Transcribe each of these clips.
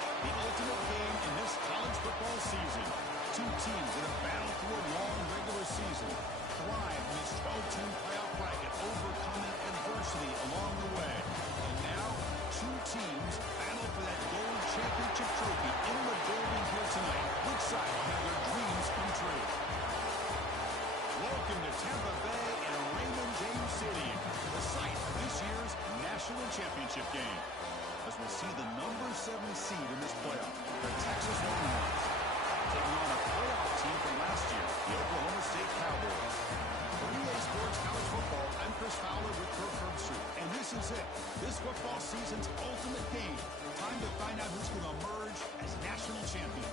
the ultimate game in this college football season. Two teams that have battled through a long regular season, thrive in this 12-team playoff bracket, overcoming adversity along the way. And now, two teams battle for that gold championship trophy in the building here tonight. Which side will have their dreams come true? Welcome to Tampa Bay and Raymond James City, the site of this year's national championship game. As we'll see the number 7 seed in this playoff, the Texas Longhorns, taking on a playoff team from last year, the Oklahoma State Cowboys. For EA Sports College Football, I'm Chris Fowler with Kirk Herbstreit, and this is it. This football season's ultimate game. Time to find out who's going to emerge as national champion.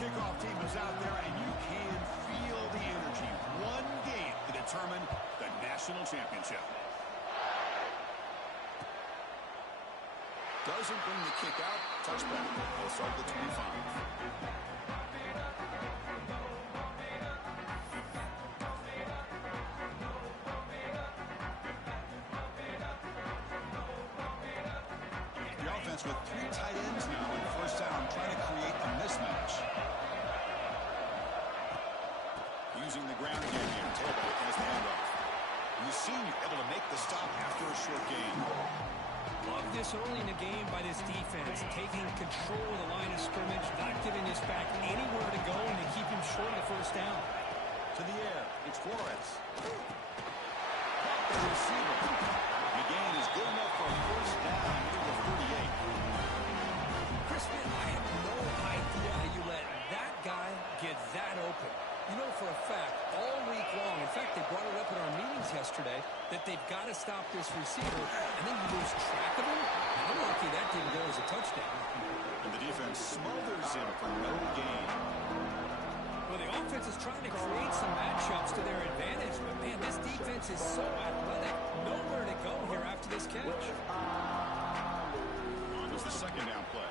Kickoff team is out there, and you can feel the energy. One game to determine the national championship. Doesn't bring the kick out. Touchback. They'll start the 25. The offense with 3 tight ends now in first down, trying to create a mismatch. Using the ground game here. Tailback has the handoff. And the senior able to make the stop after a short gain. Love this early in the game by this defense. Taking control of the line of scrimmage, not giving this back anywhere to go, and to keep him short of the first down. To the air. It's Flores. Caught the receiver. The gain is good enough for a first down near the 38. Chris, man, I have no idea how you let that guy get that open. You know for a fact, all week long, in fact, they brought it up in our meetings yesterday, that they've got to stop this receiver, and then you lose track of him. I'm lucky that didn't go as a touchdown. And the defense smothers him for no gain. Well, the offense is trying to create some matchups to their advantage, but, man, this defense is so athletic. Nowhere to go here after this catch. On is the second down play.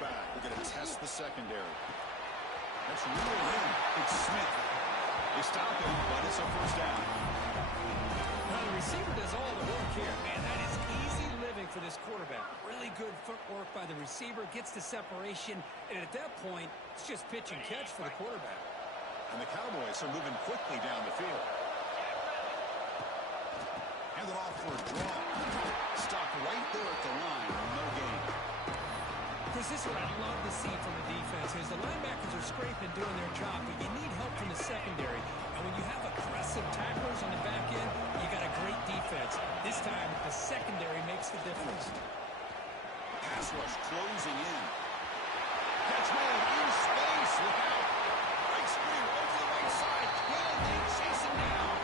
Back. We're going to test the secondary. That's really in. It's Smith. They stop him, but it's a first down. Now the receiver does all the work here. Man, that is easy living for this quarterback. Really good footwork by the receiver. Gets the separation. And at that point, it's just pitch and catch for the quarterback. And the Cowboys are moving quickly down the field. Hand it off for a draw. Stopped right there at the line. No gain. Chris, this is what I love to see from the defense is the linebackers are scraping, doing their job, but you need help from the secondary. And when you have aggressive tacklers on the back end, you got a great defense. This time, the secondary makes the difference. Pass rush closing in. Catch made in space. Look out. Breaks free over the right side. Will they chase him down?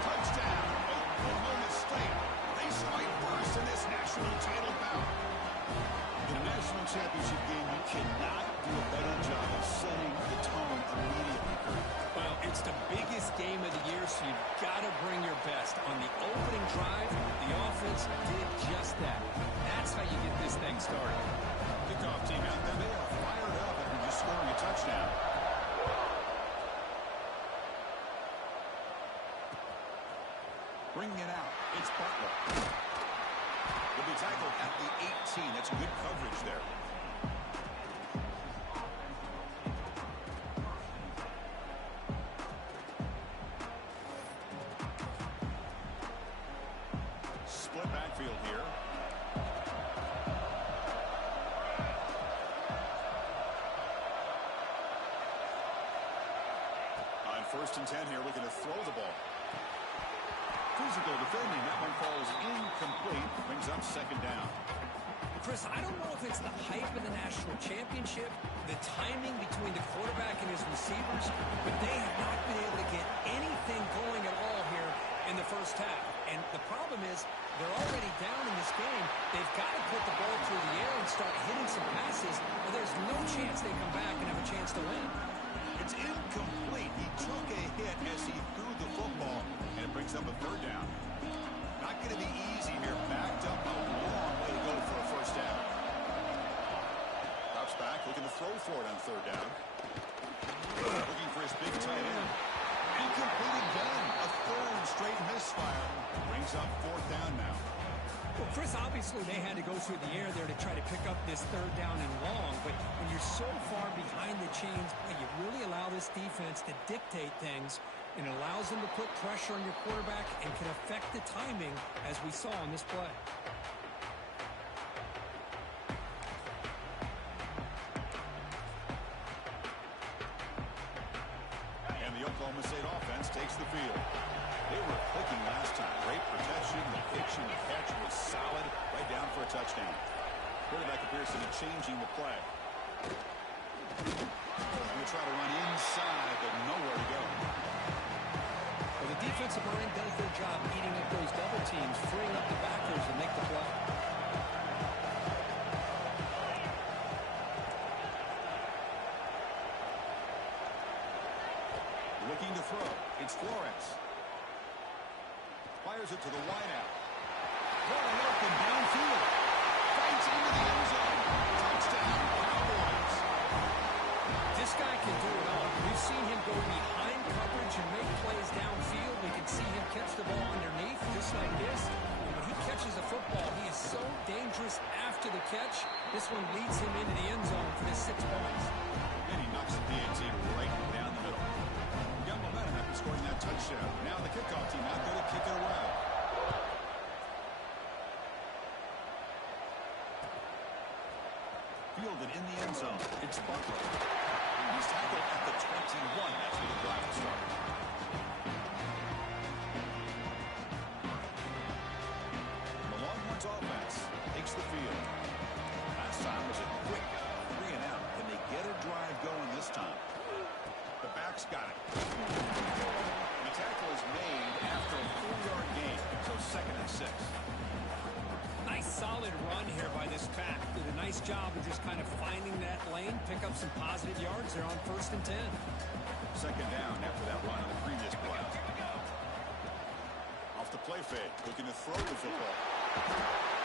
Touchdown, Oklahoma State. They strike first in this national title bout. In a national championship game, you cannot do a better job of setting the tone immediately, Kurt. Well, it's the biggest game of the year, so you've got to bring your best. On the opening drive, the offense did just that. That's how you get this thing started. Kickoff team out there, they are fired up after just scoring a touchdown. Bringing it out, it's Butler. Will be tackled at the 18. That's good coverage there. Split backfield here. On 1st and 10 here, we're going to throw the ball. Physical defending. That one falls incomplete. Brings up second down. Chris, I don't know if it's the hype of the national championship, the timing between the quarterback and his receivers, but they have not been able to get anything going at all here in the first half. And the problem is they're already down in this game. They've got to put the ball through the air and start hitting some passes, or there's no chance they come back and have a chance to win. It's incomplete. He took a hit as he threw the football. brings up fourth down now. Well, Chris, obviously they had to go through the air there to try to pick up this third down and long, but when you're so far behind the chains, you really allow this defense to dictate things, and it allows them to put pressure on your quarterback and can affect the timing, as we saw on this play. And the Oklahoma State offense takes the field. They were clicking last time. Great protection. The pitch and the catch was solid. Right down for a touchdown. Quarterback appears to be changing the play. Going to try to run inside, but nowhere to go. Well, the defensive line does their job eating up those double teams, freeing up the backers to make the play. Looking to throw. It's Flores. Fires it to the wideout. Going open downfield. Fights into the end zone. Touchdown, Cowboys. This guy can do it all. We've seen him go behind coverage and make plays downfield. We can see him catch the ball underneath, just like this. And when he catches the football, he is so dangerous after the catch. This one leads him into the end zone for the 6 points. And he knocks the PAT right down the middle. We got momentum after scoring that touchdown. Now the kickoff team out there to kick it away. Fielded in the end zone. It's Butler. He's tackled at the 21. That's where the drive will start. The Longhorns offense takes the field. Last time was a quick 3 and out. Can they get a drive going this time? The back's got it. And the tackle is made after a 4-yard gain. So 2nd and 6. Nice solid run here by this pack. Did a nice job of just kind of finding that lane, pick up some positive yards. They're on 1st and 10. 2nd down after that run on the previous play. Off the play fake, looking to throw the football.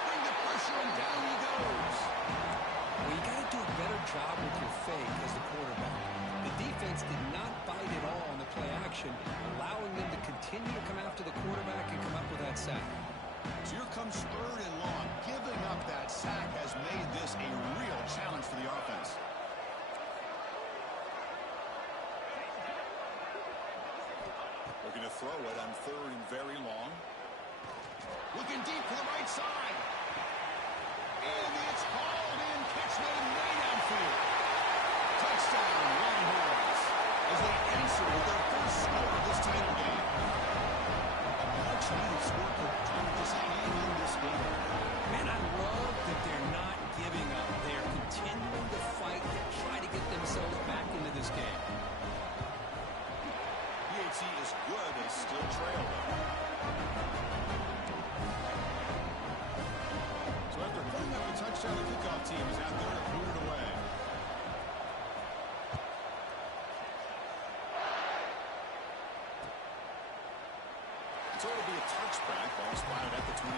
Bring the pressure and down he goes. Well, you got to do a better job with your fake as the quarterback. The defense did not bite at all on the play action, allowing them to continue to come after the quarterback and come up with that sack. So here comes 3rd and long. Giving up that sack has made this a real challenge for the offense. Looking to throw it on 3rd and very long. Looking deep to the right side. And it's hauled in. Catch made way downfield. Touchdown, Longhorns, as they answer with their first score of this title game. A much-needed score for trying to just hang in this game. Man, I love that they're not giving up. They're continuing to fight to try to get themselves back into this game. PAT is good. They still trail them. So after putting up a touchdown, the kickoff team is out there to boot it away. So it'll be a touchback. Ball spotted at the 25.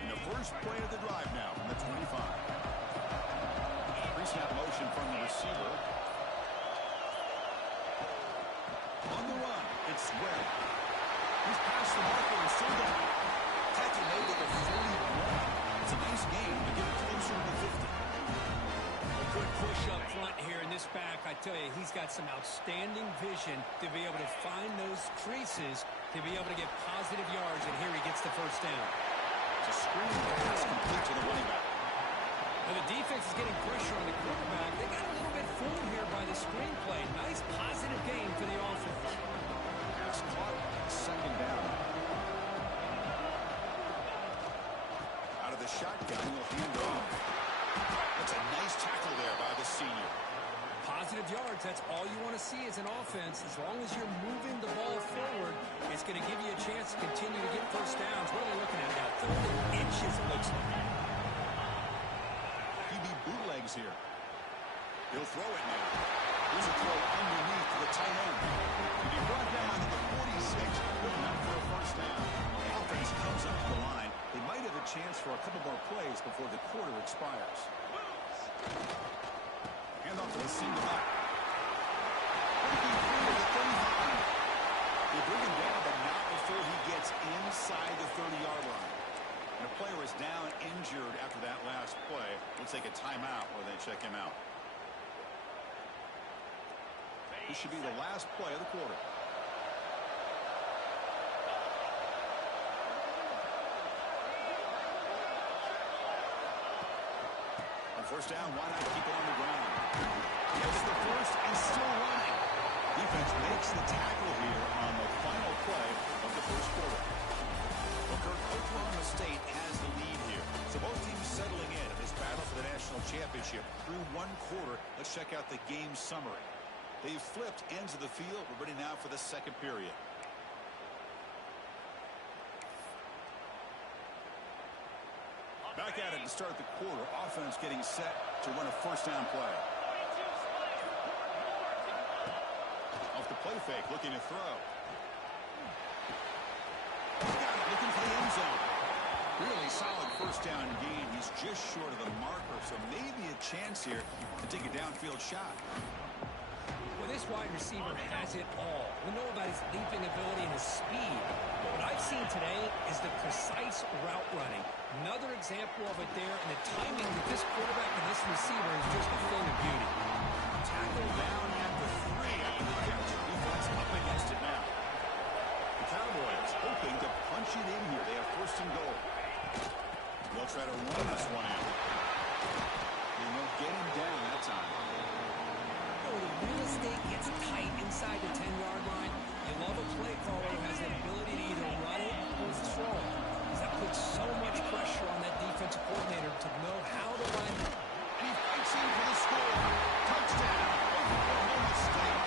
In the first play of the drive now from the 25. Pre-snap motion from the receiver. On the run, it's Webb. He's past the marker and still got it. Tackle made at the 41. It's a nice game to get it closer to the 50. A good push up front here in this back. I tell you, he's got some outstanding vision to be able to find those creases, to be able to get positive yards, and here he gets the first down. It's a screen pass complete to the running back. Well, the defense is getting pressure on the quarterback. They got a little bit fooled here by the screenplay. Nice positive game for the offense. Pass caught. 2nd down. Out of the shotgun, he'll hand it off. That's a nice tackle there by the senior. Positive yards, that's all you want to see as an offense. As long as you're moving the ball forward, it's going to give you a chance to continue to get first downs. What are they looking at now? 30 inches, it looks like. QB bootlegs here. He'll throw it now. Here's a throw underneath to the tight end. He'll be brought down to the 46. Good enough for a first down. The offense is singled up. Breaking through the 35. They bring him down, but not before he gets inside the 30-yard line. And a player is down injured after that last play. We'll take a timeout while they check him out. This should be the last play of the quarter. On first down, why not keep it on the ground? Gets the first and still running. Defense makes the tackle here on the final play of the first quarter. Well, Kirk, Oklahoma State has the lead here. So both teams settling in this battle for the national championship through one quarter. Let's check out the game summary. They've flipped ends of the field. We're ready now for the second period. Back at it to start the quarter. Offense getting set to run a first down play. Off the play fake, looking to throw. Got it, looking for the end zone. Really solid first down gain. He's just short of the marker, so maybe a chance here to take a downfield shot. Well, this wide receiver has it all. We know about his leaping ability and his speed. But what I've seen today is the precise route running. Another example of it there, and the timing with this quarterback and this receiver is just a thing of beauty. Tackle down at the 3 after the catch. Defense up against it now. The Cowboys hoping to punch it in here. They have first and goal. They'll try to run this one in. And they'll get him down that time. The real estate gets tight inside the 10-yard line. You love a play caller who has the ability to either run it or throw it. Because that puts so much pressure on that defensive coordinator to know how to run it. And he fights in for the score. Touchdown, Oklahoma State.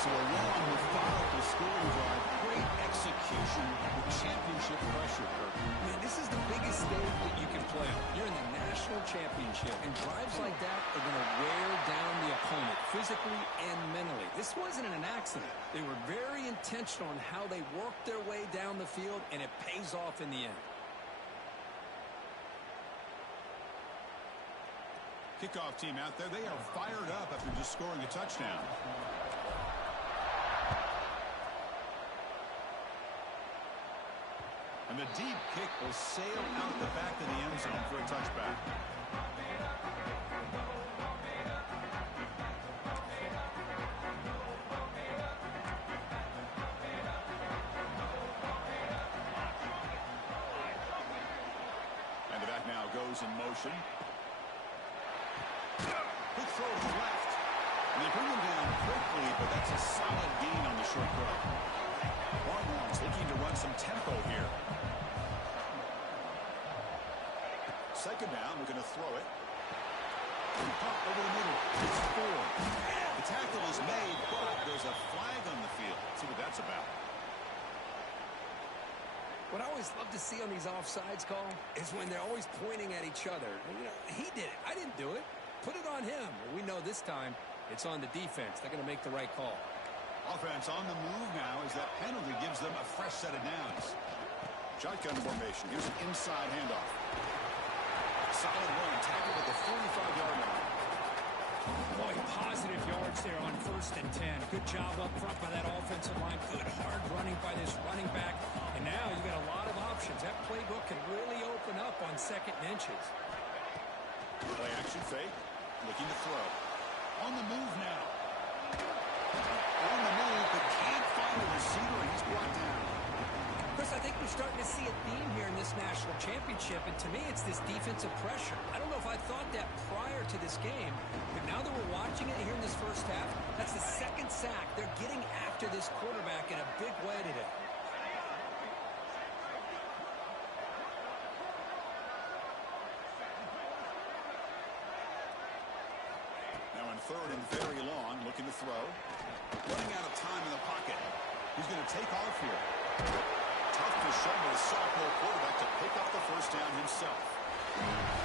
So a long, methodical scoring drive. Great execution with championship pressure, Kirk. Man, this is the biggest stage that you can play on. You're in the national championship, and drives like that are going to wear down the opponent physically and mentally. This wasn't an accident. They were very intentional on how they worked their way down the field, and it pays off in the end. Kickoff team out there. They are fired up after just scoring a touchdown. And the deep kick will sail out the back of the end zone for a touchback. And the back now goes in motion. Good throw to the left. And they bring him down quickly, but that's a solid gain on the short throw. Longhorns looking to run some tempo here. Second down, we're going to throw it. Pop over the middle. It's 4. The tackle is made, but there's a flag on the field. Let's see what that's about. What I always love to see on these offsides call is when they're always pointing at each other. You know, he did it. I didn't do it. Put it on him. Well, we know this time it's on the defense. They're going to make the right call. Offense on the move now as that penalty gives them a fresh set of downs. Shotgun formation. Here's an inside handoff. Solid run, tackled at the 45-yard line. Boy, positive yards there on first and 10. Good job up front by that offensive line. Good hard running by this running back. And now you've got a lot of options. That playbook can really open up on second and inches. Play action fake. Looking to throw. On the move now. On the move, but can't find a receiver, and he's brought down. Chris, I think we're starting to see a theme here in this national championship, and to me, it's this defensive pressure. I don't know if I thought that prior to this game, but now that we're watching it here in this first half, that's the second sack. They're getting after this quarterback in a big way today. Now on third and very long, looking to throw. Running out of time in the pocket. He's going to take off here. Tough to shovel the sophomore quarterback to pick up the first down himself.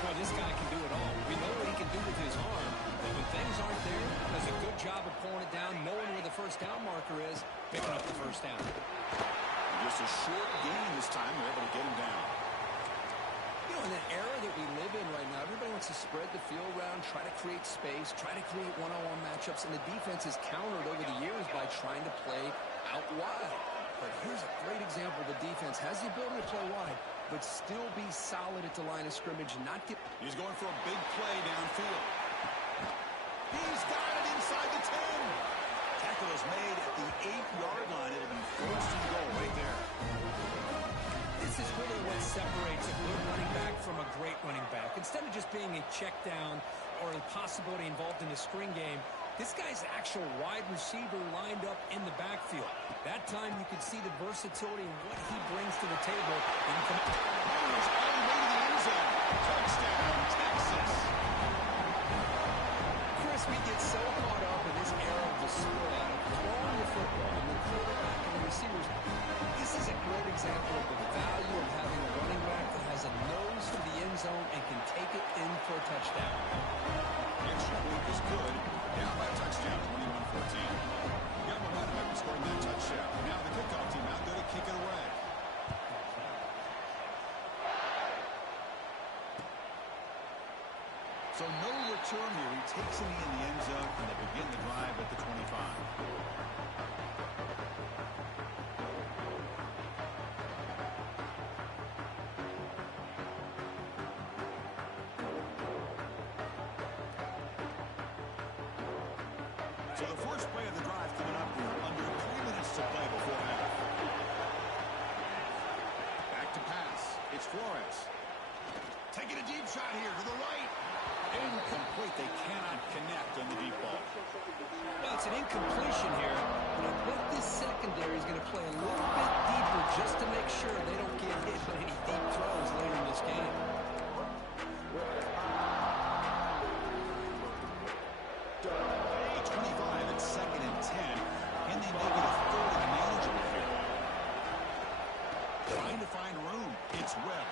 Well, this guy can do it all. We know what he can do with his arm, but when things aren't there, does a good job of pulling it down, knowing where the first down marker is, picking up the first down. And just a short gain this time, they're able to get him down. You know, in the era that we live in right now, everybody wants to spread the field around, try to create space, try to create one-on-one matchups, and the defense has countered over the years by trying to play out wide. But here's a great example. The defense has the ability to play wide, but still be solid at the line of scrimmage and not get... He's going for a big play downfield. He's got it inside the 10. Tackle is made at the 8-yard line. It'll be first and goal right there. This is really what separates a good running back from a great running back. Instead of just being a check down or a possibility involved in the screen game, this guy's actual wide receiver lined up in the backfield. That time you could see the versatility and what he brings to the table. And He's all the way to the end zone. Touchdown, Texas. Chris, we get so caught up in this era of the spread, throwing the football, and the quarterback and the receivers. This is a great example of the value of having a running back that has a nose for the end zone and can take it in for a touchdown. Extra point is good. Down by a touchdown, 21-14. Got momentum after scoring that touchdown. Now the kickoff team out there to kick it away. So no return here. He takes it in the end zone, and they begin the drive at the 25. So the first play of the drive coming up here, under 3 minutes to play before half. Back to pass. It's Flores. Taking a deep shot here to the right. Incomplete. They cannot connect on the deep ball. Well, it's an incompletion here, but I bet this secondary is going to play a little bit deeper just to make sure they don't get hit on any deep throws later in this game. The 25 at 2nd and 10. Can they make it a third and manageable here? Trying to find room. It's Webb.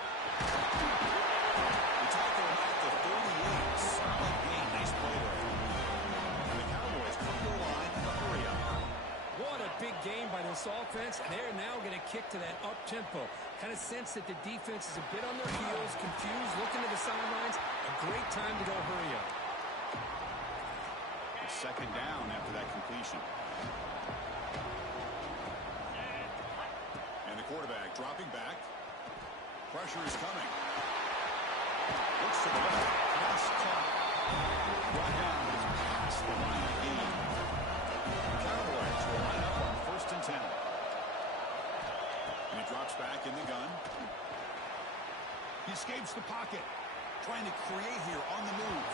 The tackle at the 38. Solid gain. Nice play there. And the Cowboys come to the line in a hurry up. What a big game by this offense, and they're now going to kick to that up-tempo. Kind of sense that the defense is a bit on their heels, confused, looking to the sidelines. A great time to go hurry up. Second down after that completion. And the quarterback dropping back. Pressure is coming. Looks to the left. Pass caught. Brought down is past the line of gain. The Cowboys will line up on 1st and 10. And he drops back in the gun. He escapes the pocket. Trying to create here on the move.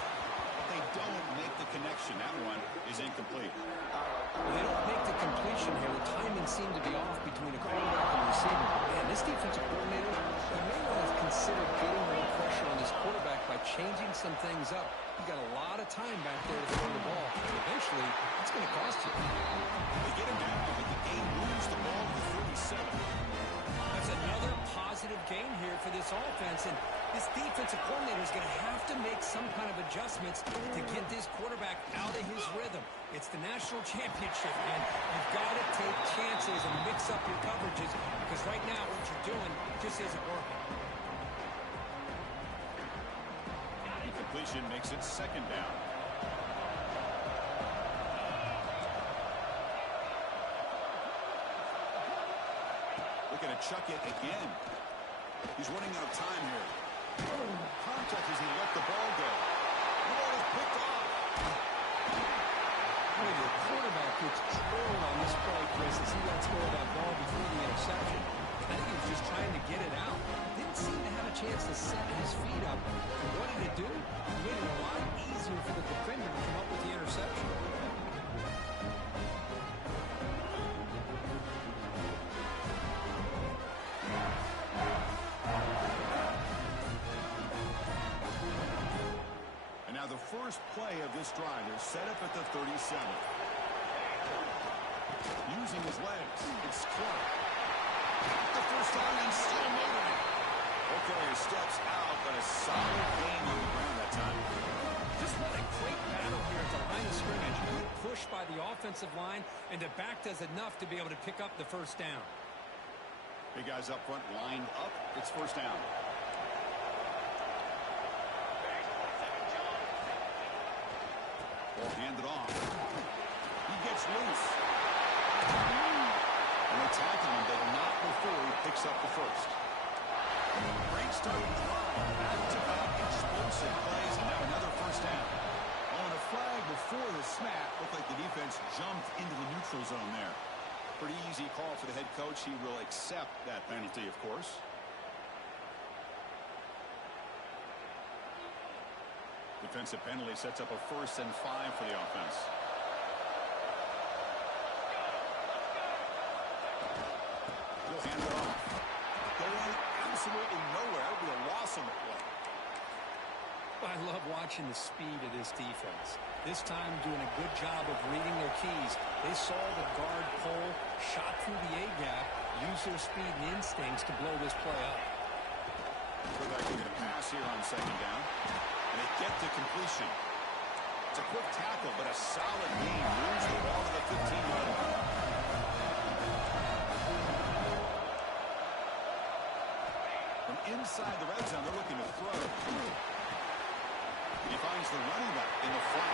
They don't make the connection. That one is incomplete. Well, they don't make the completion here. The timing seemed to be off between a quarterback and a receiver. Man, this defensive coordinator, he may want to consider getting more pressure on this quarterback by changing some things up. You got a lot of time back there to throw the ball. And eventually, it's going to cost you. They get him down, but the game moves the ball to the 37. That's another positive gain here for this offense, and this defensive coordinator is going to have to make some kind of adjustments to get this quarterback out of his rhythm. It's the national championship, and you've got to take chances and mix up your coverages, because right now what you're doing just isn't working. Incompletion makes it 2nd down. Looking to chuck it again. He's running out of time here. Contact as he let the ball go. The ball is picked off. Boy, the quarterback gets trolled on this play, Chris, as he lets go of that ball before the interception. I think he was just trying to get it out. Didn't seem to have a chance to set his feet up. And what did it do? It made it a lot easier for the defender to come up with the interception. And now the first play of this drive is set up at the 37. Using his legs, it's Clark. The first down and still making it. Okoye steps out, but a solid gain on the ground that time. Just what a great battle here at the line of scrimmage. Good push by the offensive line, and the back does enough to be able to pick up the first down. Big guys up front lined up. It's first down. Ball handed off. He gets loose. And they tackle him, but not before he picks up the first. Great starting drive. Back-to-back explosive plays, and now another first down. On a flag before the snap, looked like the defense jumped into the neutral zone there. Pretty easy call for the head coach. He will accept that penalty, of course. Defensive penalty sets up a 1st and 5 for the offense. He'll hand it off. Going absolutely nowhere. That would be a loss on the play. I love watching the speed of this defense. This time doing a good job of reading their keys. They saw the guard pull, shot through the A-gap, used their speed and instincts to blow this play up. Quarterback going to pass here on 2nd down. And they get to completion. It's a quick tackle, but a solid gain. Moves the ball to the 15-yard line. From inside the red zone, they're looking to throw. He finds the running back in the flat.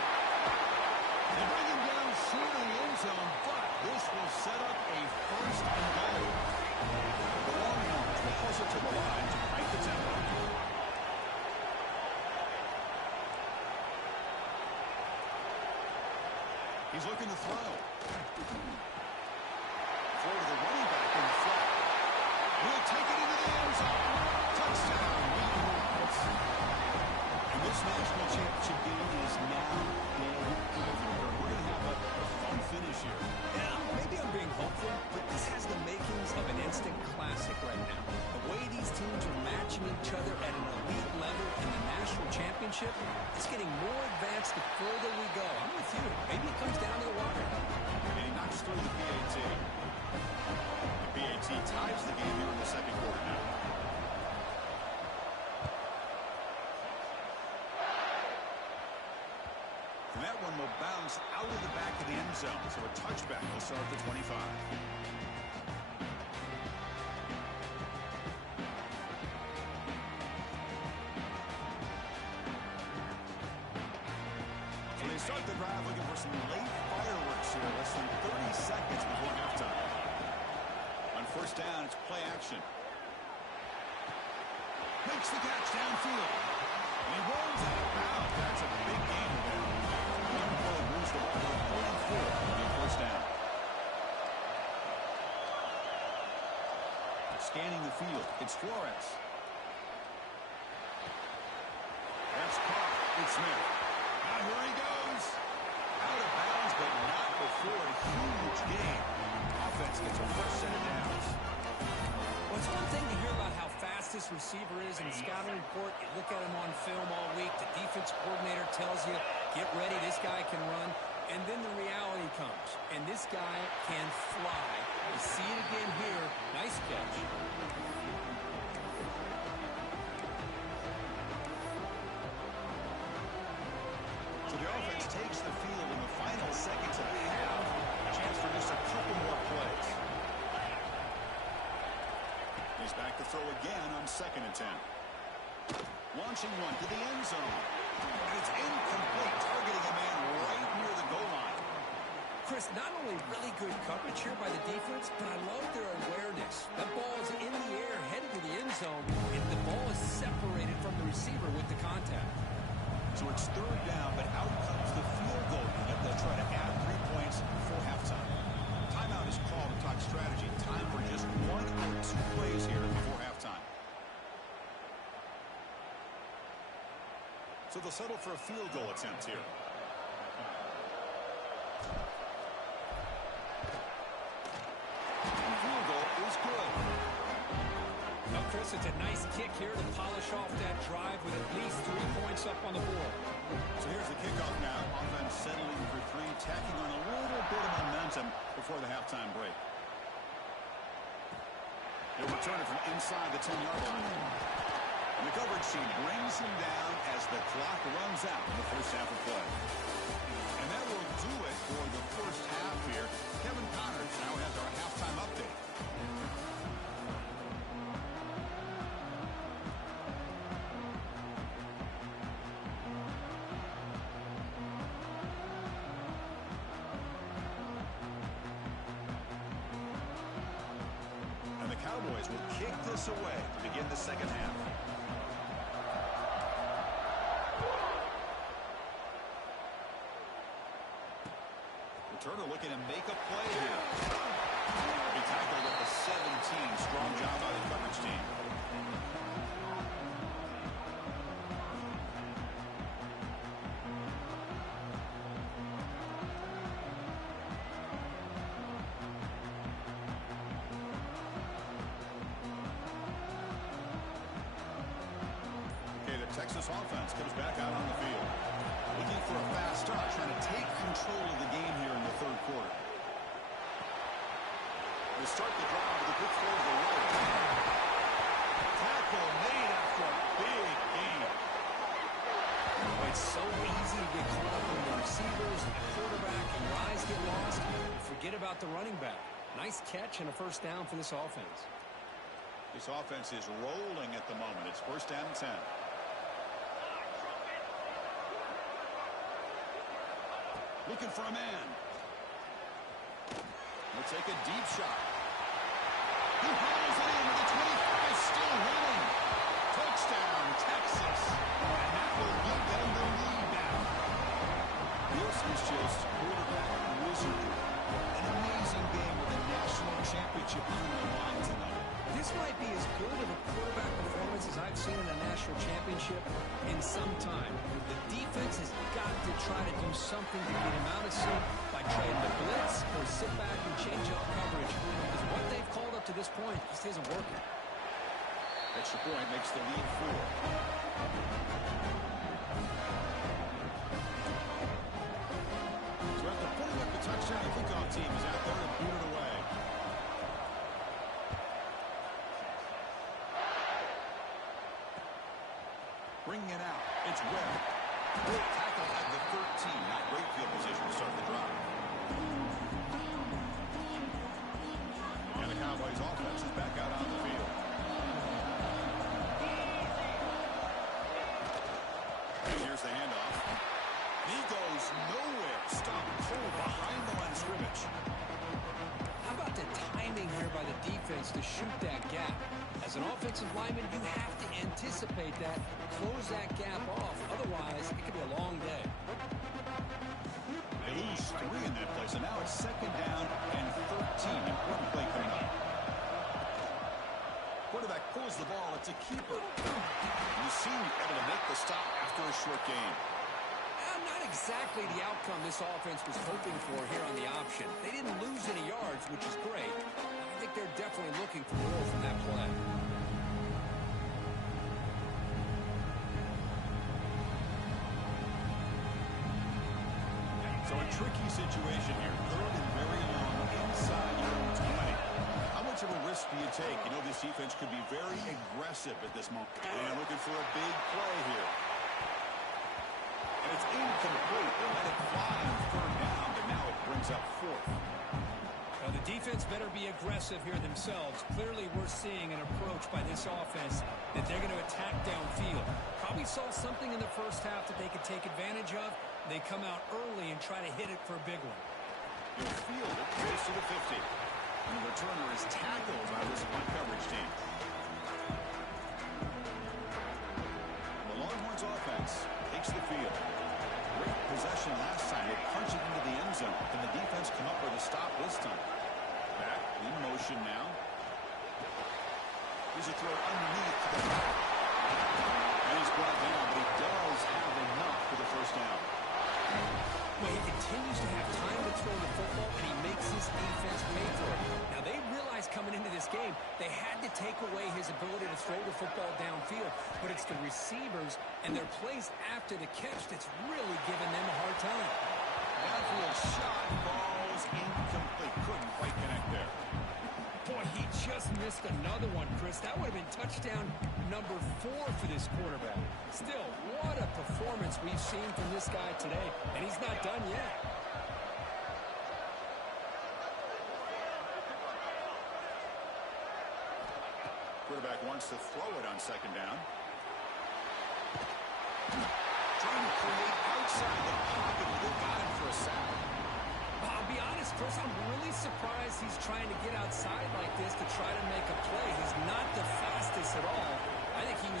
They bring him down short of the end zone, but this will set up a 1st and goal. The Longhorns will push it to the line to crank the tempo. He's looking to throw. Throw to the running back in the flat. He'll take it into the end zone. Touchdown, Longhorns. And this national championship game is now dead over. We're going to have a fun finish here. Yeah, maybe I'm being hopeful, but this has the makings of an instant classic right now. The way these teams are matching each other at an elite level in the national championship, it's getting more advanced the further we go. I'm with you. Maybe it comes down to the wire. And he knocks through the PAT. The PAT ties the game here in the 2nd quarter now. And that one will bounce out of the back of the end zone. So a touchback will start at the 25. So they start the drive looking for some late fireworks here. Less than 30 seconds before halftime. On 1st down, it's play action. Makes the catch downfield. And he rolls out of bounds. That's a big gain there. Moves the ball to 44. It'll be 1st down. Scanning the field. It's Flores. That's caught. It's Smith. Now here he goes. Out of bounds, but not before a huge gain. Offense gets a 1st set of downs. Well, it's one thing to hear about how fast this receiver is in the scouting report. You look at him on film all week. The defense coordinator tells you, get ready, this guy can run. And then the reality comes. And this guy can fly. You see it again here. Nice catch. So the offense takes the field in the final seconds of the half. A chance for just a couple more plays. He's back to throw again on 2nd and 10. Launching one to the end zone. And it's incomplete, targeting a man right near the goal line. Chris, not only really good coverage here by the defense, but I love their awareness. That ball is in the air, headed to the end zone, and the ball is separated from the receiver with the contact. So it's 3rd down, but out comes the field goal unit. They'll try to add 3 points before halftime. Timeout is called to talk strategy. Time for just 1 or 2 plays here before halftime. So they'll settle for a field goal attempt here. The field goal is good. Now, Chris, it's a nice kick here to polish off that drive with at least 3 points up on the board. So here's the kickoff now. Offense settling for 3, tacking on a little bit of momentum before the halftime break. He'll return it from inside the 10-yard line. And the coverage team brings him down as the clock runs out in the 1st half of play. And that will do it for the 1st half here. Kevin Connors now has our halftime update. Cowboys will kick this away to begin the second half. Returner looking to make a play here. He tackled at the 17. Strong job by the coverage team. Texas offense comes back out on the field. Looking for a fast start, trying to take control of the game here in the third quarter. They start the drive with a good throw to the right. Tackle made after a big gain. Oh, it's so easy to get caught up in the receivers, the quarterback, and your eyes get lost. Forget about the running back. Nice catch and a first down for this offense. This offense is rolling at the moment. It's first down and 10. Looking for a man. We'll take a deep shot. He hauls it in with the 25, still running. Touchdown, Texas. And that will give them the lead now. This is just quarterback wizardry. An amazing game with a national championship on the line tonight. This might be as good of a quarterback performance as I've seen in a national championship in some time. The defense has got to try to do something to get him out of sync by trading the blitz or sit back and change up coverage. Because what they've called up to this point just isn't working. Extra point makes the lead 4. So after putting up the touchdown, the kickoff team is out there to boot it away. Bringing it out. It's Webb. Great tackle at the 13. Not great field position to start the drive. And the Cowboys offense is back out on the field. And here's the handoff. He goes nowhere. Stop cold behind the line of scrimmage. How about the timing here by the defense to shoot that gap? As an offensive lineman, you have to anticipate that, close that gap off. Otherwise, it could be a long day. They lose 3 in that play, so now it's second down and 13. Important play coming up. Quarterback pulls the ball. It's a keeper. You seem able to make the stop after a short game. Not exactly the outcome this offense was hoping for here on the option. They didn't lose any yards, which is great. I think they're definitely looking for more from that play. So a tricky situation here. Third and very long inside your own 20. How much of a risk do you take? You know, this defense could be very aggressive at this moment. And looking for a big play here. And it's incomplete. They let it fly on third down, but now it brings up 4th. Well, the defense better be aggressive here themselves. Clearly, we're seeing an approach by this offense that they're going to attack downfield. Probably saw something in the first half that they could take advantage of. They come out early and try to hit it for a big one. He'll field it close to the 50. And the returner is tackled by this punt coverage team. The Longhorns offense takes the field. Great possession last time. They punch it into the end zone. Can the defense come up with a stop this time? Back in motion now. Here's a throw underneath to the back. And he's brought down, but he does have enough for the first down. Well, he continues to have time to throw the football, and he makes his defense pay for it. Now, they realized coming into this game, they had to take away his ability to throw the football downfield, but it's the receivers and their plays after the catch that's really giving them a hard time. Downfield shot falls incomplete. Couldn't quite connect there. Boy, he just missed another one, Chris. That would have been touchdown number 4 for this quarterback. Still, what a performance we've seen from this guy today, and he's not done yet. Quarterback wants to throw it on second down. Trying to create outside the pocket. They got him for a sack. I'll be honest, Chris, I'm really surprised he's trying to get outside like this to try to make a play. His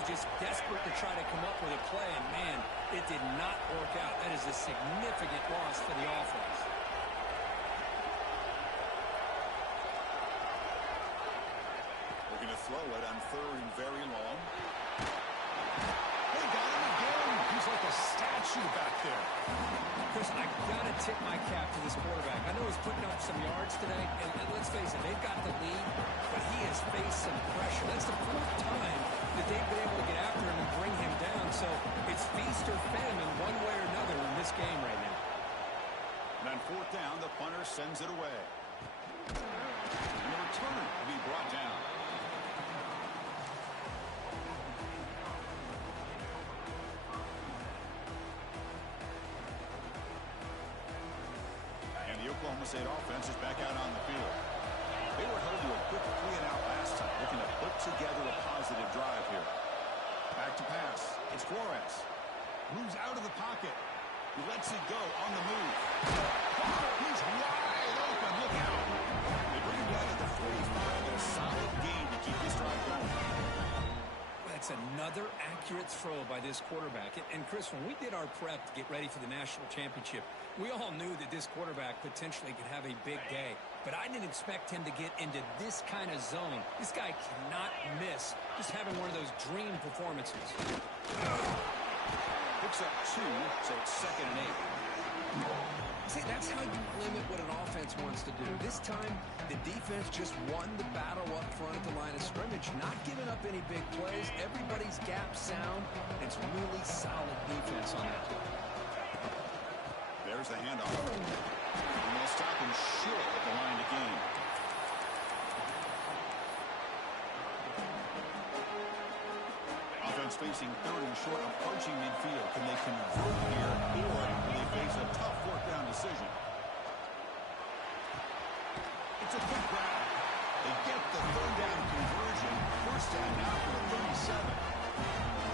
just desperate to try to come up with a play, and, man, it did not work out. That is a significant loss for the offense. We're going to throw it on 3rd and very long. They got him again. He's like a statue back there. Chris, I've got to tip my cap to this quarterback. I know he's putting up some yards today, and let's face it, they've got the lead, but he has faced some pressure. That's the 4th time that they've been able to get after him and bring him down. So it's feast or famine one way or another in this game right now. And on 4th down, the punter sends it away. And the return will be brought down. Oklahoma State offense is back out on the field. They were held to a quick 3-and-out last time, looking to put together a positive drive here. Back to pass. It's Flores. Moves out of the pocket. He lets it go on the move. He's wide open. Look out. They bring him down to the 45 and a solid gain to keep this drive going. That's another accurate throw by this quarterback. And Chris, when we did our prep to get ready for the national championship, we all knew that this quarterback potentially could have a big day. But I didn't expect him to get into this kind of zone. This guy cannot miss just having one of those dream performances. Picks up 2, so it's 2nd and 8. See, that's how you limit what an offense wants to do. This time, the defense just won the battle up front at the line of scrimmage, not giving up any big plays. Everybody's gap sound. It's really solid defense on that team. There's the handoff. And they'll stop him short at the line to gain. Offense facing 3rd and short, approaching midfield. Can they convert here, or will they face a tough 4th down decision? It's a quick grab. They get the 3rd down conversion. 1st down now for the 37.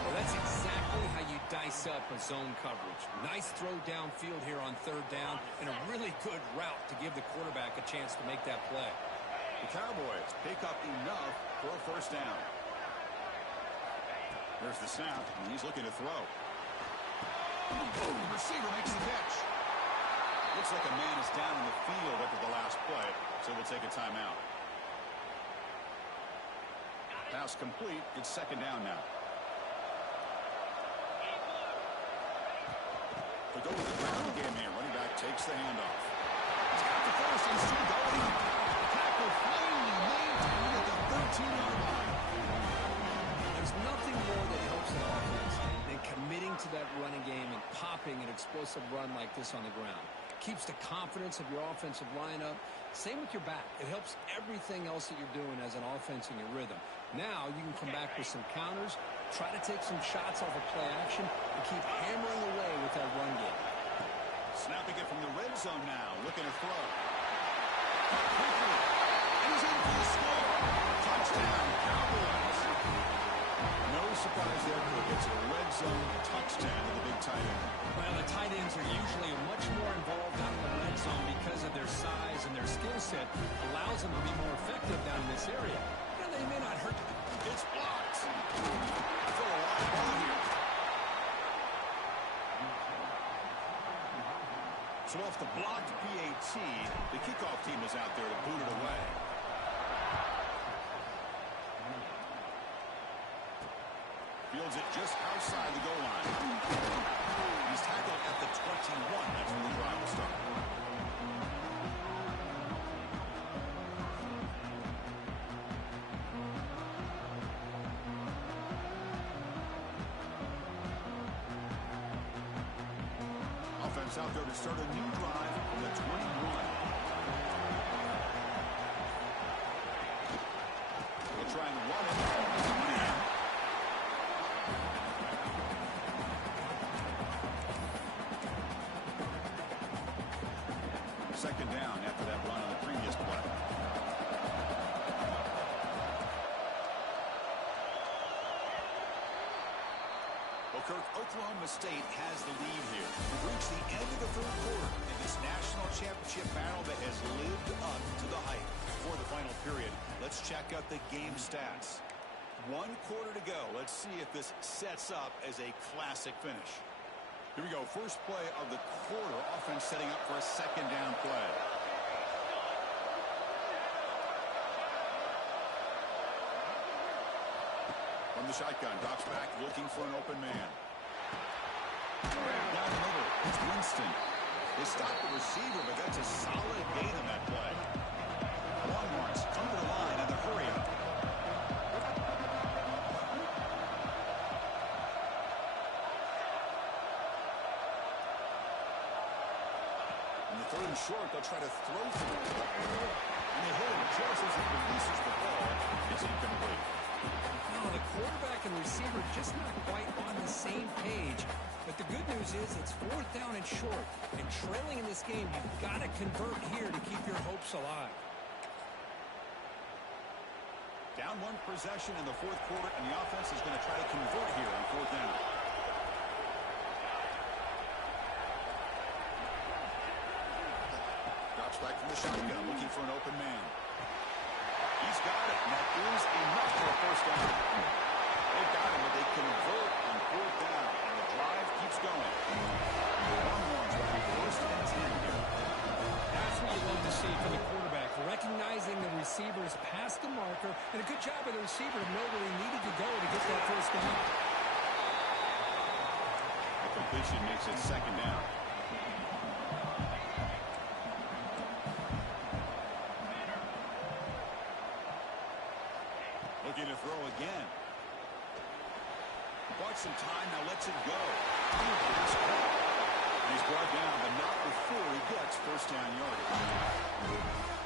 Well, that's exactly how you dice up a zone coverage. Nice throw downfield here on 3rd down, and a really good route to give the quarterback a chance to make that play. The Cowboys pick up enough for a 1st down. There's the snap, and he's looking to throw. The receiver makes the catch. Looks like a man is down in the field after the last play, so we'll take a timeout. Pass complete. It's 2nd down now. To go with the ground game here, running back takes the handoff. He's got the 1st and still going. Tackle finally maintained at the 13-yard line. There's nothing more that helps an offense than committing to that running game and popping an explosive run like this on the ground. Keeps the confidence of your offensive lineup. Same with your back. It helps everything else that you're doing as an offense in your rhythm. Now you can come back with some counters, try to take some shots off of play action, and keep hammering away with that run game. Snapping it from the red zone now, looking to throw. Quickly, and he's in for the score. Touchdown, Cowboys. No surprise there, Kirk. It's a red zone touchdown to the big tight end. Well, the tight ends are usually much more involved out in the red zone because of their size and their skill set allows them to be more effective down in this area. Now, they may not hurt. It's blocked. Throw a wide ball here. So off the blocked PAT, the kickoff team is out there to boot it away. Fields it just outside the goal line. He's tackled at the 21. That's when the drive will start. Offense out there to start a new drive from the 21. They'll try and run it. Second down after that run on the previous play. Well, Kirk, Oklahoma State has the lead here. We've reached the end of the 3rd quarter in this national championship battle that has lived up to the hype. For the final period, let's check out the game stats. 1 quarter to go. Let's see if this sets up as a classic finish. Here we go. First play of the quarter. Offense setting up for a second down play. From the shotgun, drops back, looking for an open man. Down the middle, it's Winston. They stop the receiver, but that's a solid gain on that play. Longhorns come to the line in the hurry up. In the 3rd and short, they'll try to throw through. And they hit him just as he releases the ball. It's incomplete. No, the quarterback and receiver just not quite on the same page. But the good news is it's 4th down and short. And trailing in this game, you've got to convert here to keep your hopes alive. Down 1 possession in the 4th quarter, and the offense is going to try to convert here on 4th down. Drops back from the shotgun, looking for an open man. He's got it, and that is enough for a 1st down. They've got him, but they convert on 4th down, and the drive keeps going. The Longhorns will have 1st and 10 here. That's what you love to see from the quarterback, recognizing the receivers past the marker, and a good job of the receiver to know where he needed to go to get that 1st down. The completion makes it 2nd down. Looking to throw again. Bought some time, now lets it go. He's brought down, but not before he gets 1st down yardage.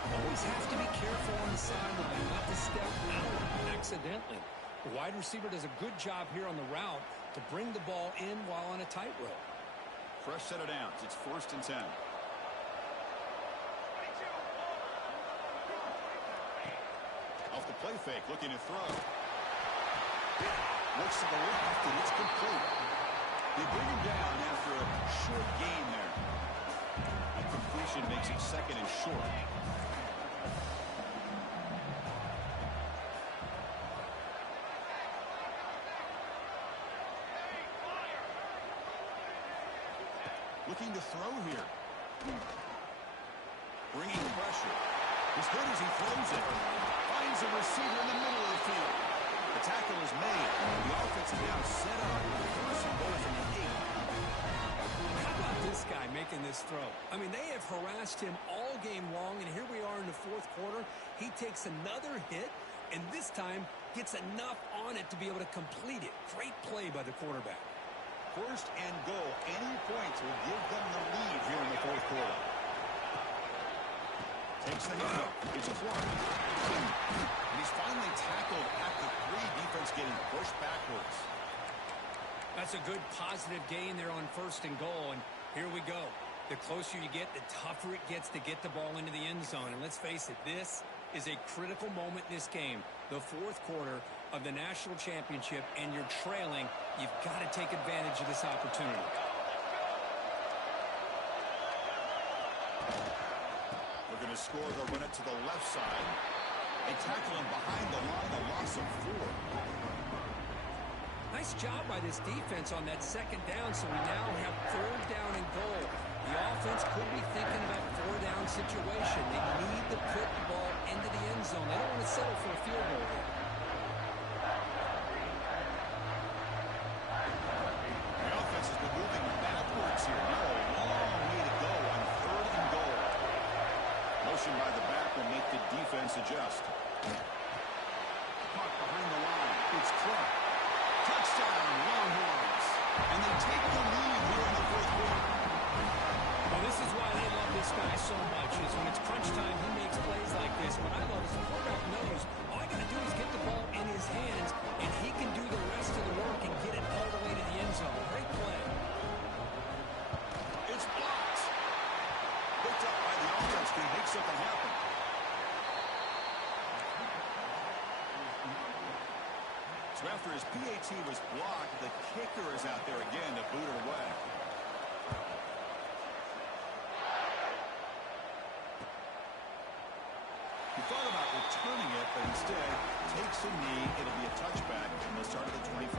Always have to be careful on the sideline, not to step out accidentally. The wide receiver does a good job here on the route to bring the ball in while on a tightrope. Fresh set of downs. It's 1st and 10. Off the play fake, looking to throw. Looks to the left, and it's complete. They bring him down after a short gain there. The completion makes it 2nd and short. Looking to throw here. Bringing pressure. He's good as he throws it. Finds a receiver in the middle of the field. The tackle is made. The offense is now set up. 1st and goal from the 8. How about this guy making this throw? I mean, they have harassed him all game long, and here we are in the 4th quarter. He takes another hit, and this time gets enough on it to be able to complete it. Great play by the quarterback. 1st and goal. Any points will give them the lead here in the 4th quarter. Takes the hit. It's Clark. And he's finally tackled at the 3. Defense getting pushed backwards. That's a good positive gain there on 1st and goal, and here we go. The closer you get, the tougher it gets to get the ball into the end zone. And let's face it, this is a critical moment in this game. The 4th quarter of the national championship, and you're trailing. You've got to take advantage of this opportunity. Looking to score, they'll run it to the left side. They tackle him behind the line, a loss of 4. Nice job by this defense on that 2nd down, so we now have 3rd down and goal. The offense could be thinking about 4th-down situation. They need to put the ball into the end zone. They don't want to settle for a field goal here. The offense has been moving backwards here. Now a long way to go on 3rd and goal. Motion by the back will make the defense adjust. Caught behind the line. It's Clark. Touchdown, Longhorns. And they take the lead here in the 4th quarter. Well, this is why they love this guy so much, is when it's crunch time, he makes plays like this. What I love is the quarterback knows all I got to do is get the ball in his hands, and he can do the rest of the work and get it all the way to the end zone. Great play. It's blocked. Picked up by the offense. Can he make something happen? So after his PAT was blocked, the kicker is out there again to boot it away. He thought about returning it, but instead takes a knee. It'll be a touchback from the start of the 25.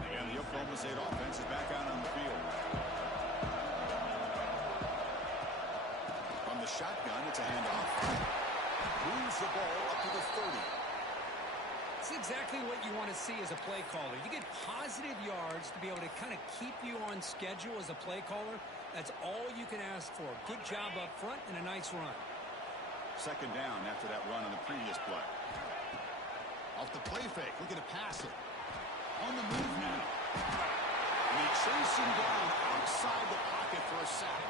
Again, the Oklahoma State offense is back out on the field. From the shotgun, it's a handoff. Moves the ball up to the 30. It's exactly what you want to see as a play caller. You get positive yards to be able to kind of keep you on schedule as a play caller. That's all you can ask for. Good job up front and a nice run. Second down after that run on the previous play. Off the play fake, looking to pass it. On the move now. And he chasing down outside the pocket for a sack.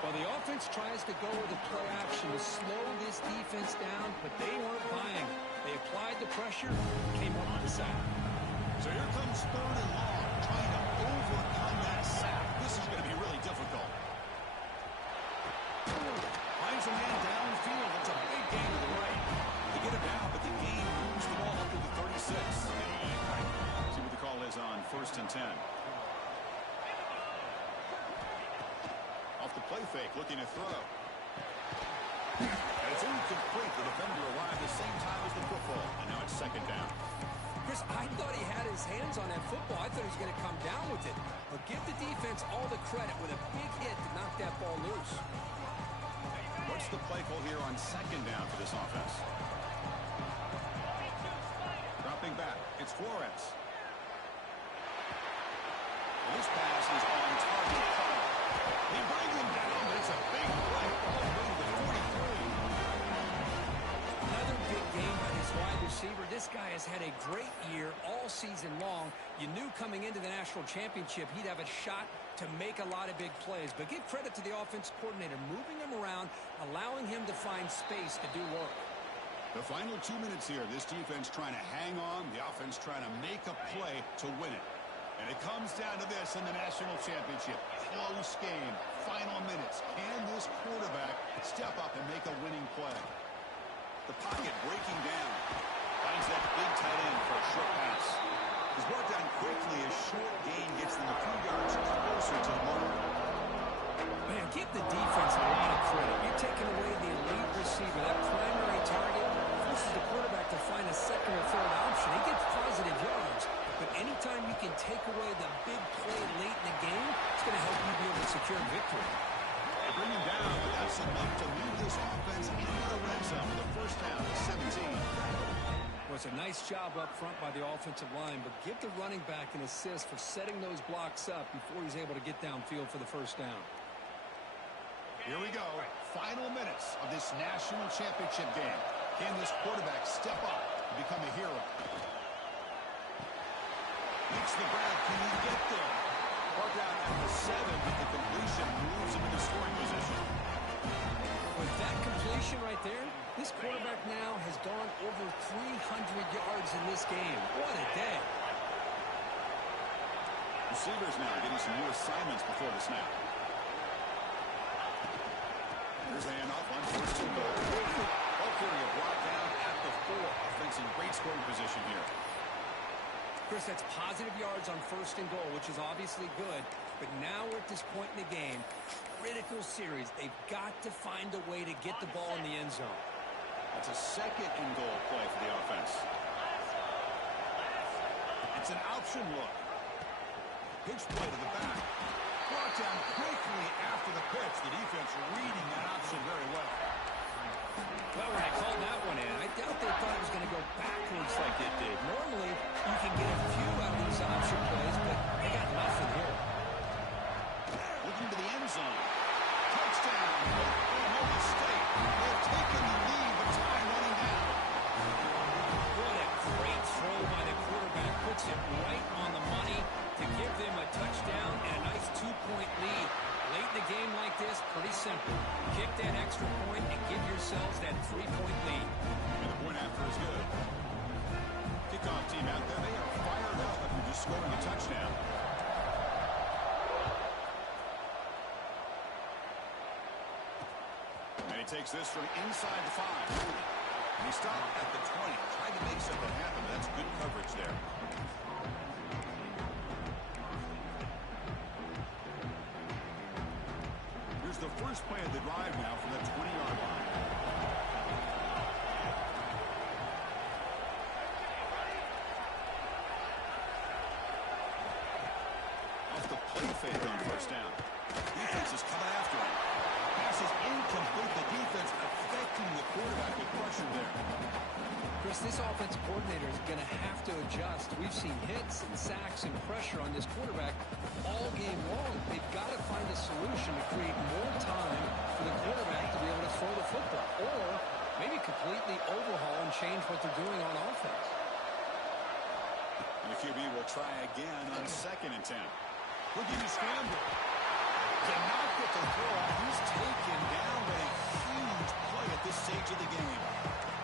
Well, the offense tries to go with the play action to slow this defense down, but they weren't buying. They applied the pressure, came up with the sack. So here comes third and long, trying to overcome that sack. This is going to be really difficult. Finds a man downfield. It's a big gain to the right. They get it down, but the gain moves the ball up to the 36. See what the call is on 1st and 10. Off the play fake, looking to throw. And it's incomplete. The defender arrived at the same time as the football. And now it's second down. Chris, I thought he had his hands on that football. I thought he was going to come down with it. But give the defense all the credit with a big hit to knock that ball loose. What's the play call here on second down for this offense? Dropping back. It's Flores. And this pass is on target. He brings him down, but it's a big play all the way to the 43. Another big game by this wide receiver. This guy has had a great year all season long. You knew coming into the national championship he'd have a shot to make a lot of big plays. But give credit to the offense coordinator, moving him around, allowing him to find space to do work. The final 2 minutes here. This defense trying to hang on. The offense trying to make a play to win it. And it comes down to this in the national championship. Close game. Final minutes. Can this quarterback step up and make a winning play? The pocket breaking down. Finds that big tight end for a short pass. He's brought down quickly. A short gain gets them a few yards closer to the mark. Man, give the defense a lot of credit. You're taking away the elite receiver. That primary target forces the quarterback to find a second or third option. He gets positive yards. But anytime you can take away the big play late in the game, it's going to help you be able to secure victory. They bring him down, but that's enough to move this offense into the red zone with the first down at 17. Well, it's a nice job up front by the offensive line, but give the running back an assist for setting those blocks up before he's able to get downfield for the first down. Here we go. Final minutes of this national championship game. Can this quarterback step up and become a hero? Makes the grab. Can he get there? Brought down at the 7, but the completion moves him into scoring position. With that completion right there, this quarterback now has gone over 300 yards in this game. What a day. Receivers now getting some new assignments before the snap. Here's a handoff on 1st and goal. Ball carrier brought down at the 4. Offense in great scoring position here. Chris, that's positive yards on 1st and goal, which is obviously good. But now we're at this point in the game, critical series. They've got to find a way to get the ball in the end zone. That's a 2nd and goal play for the offense. It's an option look. Pitch play to the back. Brought down quickly after the pitch. The defense reading that option very well. Well, when I called that one in, I doubt they thought it was going to go backwards like it did. Normally, you can get a few out of these option plays, but they got nothing here. Looking to the end zone. Touchdown. Oklahoma State. They've taken the lead, but time running down. What a great throw by the quarterback. Puts it right on the money to give them a touchdown and a nice 2-point lead. Late in the game like this, pretty simple. Kick that extra point and give yourselves that 3-point lead. And the point after is good. Kickoff team out there. They are fired up after just scoring a touchdown. And he takes this from inside the 5. And he stopped at the 20. Tried to make something happen, but that's good coverage there. first play of the drive now from the 20-yard line. Off the play fake on first down. Defense is coming after him. Pass is incomplete. The defense affecting the quarterback with pressure there. Chris, this offensive coordinator is going to have to adjust. We've seen hits and sacks and pressure on this quarterback all game long. They've got to find a solution to create more time for the quarterback to be able to throw the football, or maybe completely overhaul and change what they're doing on offense. And the QB will try again on 2nd and 10. Looking to scramble. Cannot get the throw. He's taken down with a huge play at this stage of the game.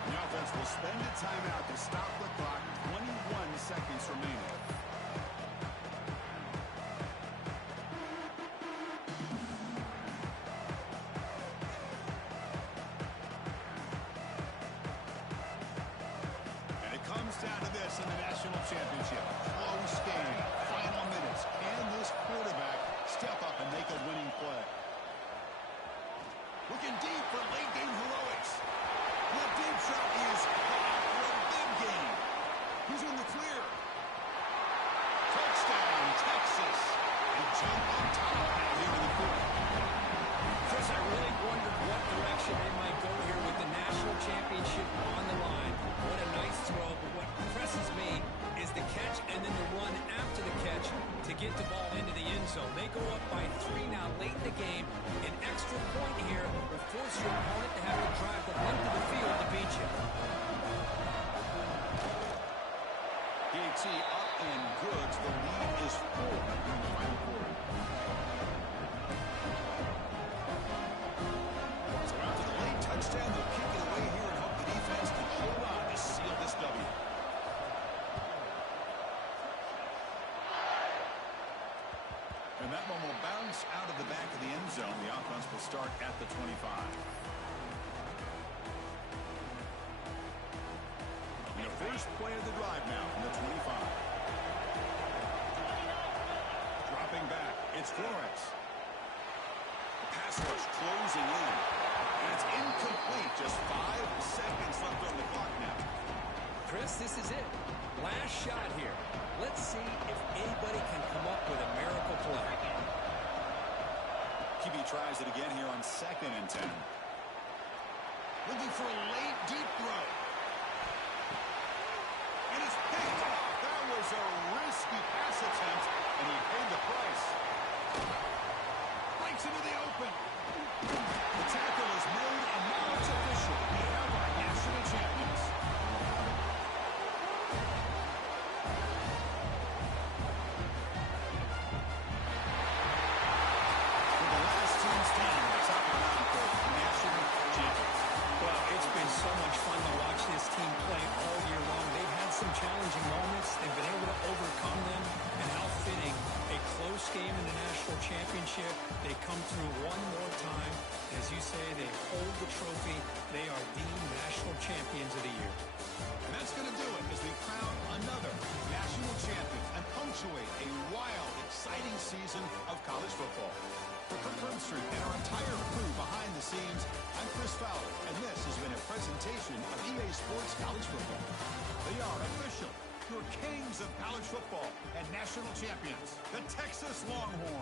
The offense will spend a timeout to stop the clock. 21 seconds remaining. And it comes down to this in the national championship. Close game. Final minutes. Can this quarterback step up and make a winning play? Looking deep for late game heroics. The deep shot is caught for a big game. He's in the clear. Touchdown, Texas. They jump on top now here in the fourth. Chris, I really wondered what direction they might go here with the national championship on the line. What a nice throw, but what impresses me is the catch and then the run after the catch to get the ball into the end zone. They go up by 3 now late in the game. An extra point here will force your opponent to have to drive the length of the field to beat you. DT up and good. The lead is 4 in the final quarter. So after the late touchdown, they'll kick it away here and hope the defense can hold on to seal this W. And that one will bounce out of the back of the end zone. The offense will start at the 25. And the first play of the drive now from the 25. Dropping back, it's Flores. The pass rush closing in. And it's incomplete. Just 5 seconds left on the clock now. Chris, this is it. Last shot here. Let's see if anybody can come up with a miracle play. QB tries it again here on 2nd and 10. Looking for a late deep throw. And it's picked off. That was a risky pass attempt, and he paid the price. Breaks into the open. The tackle is made, and now it's official. We have our national champions. So much fun to watch this team play all year long. They've had some challenging moments. They've been able to overcome them. And how fitting, a close game in the national championship. They come through one more time. As you say, they hold the trophy. They are the national champions of the year. And that's going to do it as we crown another national champion and punctuate a wild, exciting season of college football. For Kirk Herbstreit and our entire crew behind the scenes, I'm Chris Fowler, and this has been a presentation of EA Sports College Football. They are official, your kings of college football and national champions, the Texas Longhorns.